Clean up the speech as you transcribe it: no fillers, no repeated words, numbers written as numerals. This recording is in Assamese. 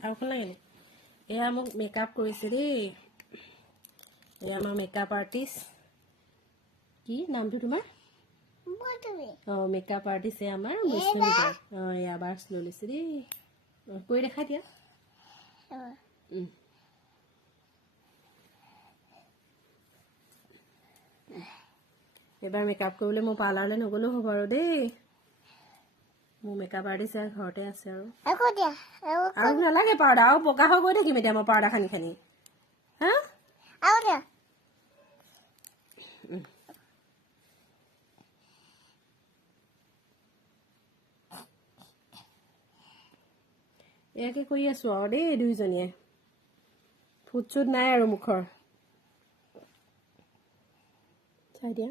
আৰু কোন লাগিলে এয়া মোক মেকআপ কৰিছে দেই এয়া আমাৰ মেকআপ আৰ্টিষ্ট কি নামটো তোমাৰ অঁ মেকআপ আৰ্টিষ্ট এয়া আমাৰ বৈষ্ণৱী বাই অঁ এয়া বাৰ্ছ লৈ লৈছে দেই কৰি দেখাই দিয়া এবাৰ মেকআপ কৰিবলৈ মোৰ পাৰ্লাৰলৈ নগ'লেও হ'ব আৰু দেই মোৰ মেকআপ আৰ্টিষ্ট ঘৰতে আছে আৰু নালাগে পাউডাৰ আৰু বগা হৈ গৈ থাকিম এতিয়া মই পাউডাৰ খানি খানি হা এয়াকে কৰি আছো আৰু দেই দুইজনীয়ে ফুট চুট নাই আৰু মুখৰ চাই দিয়া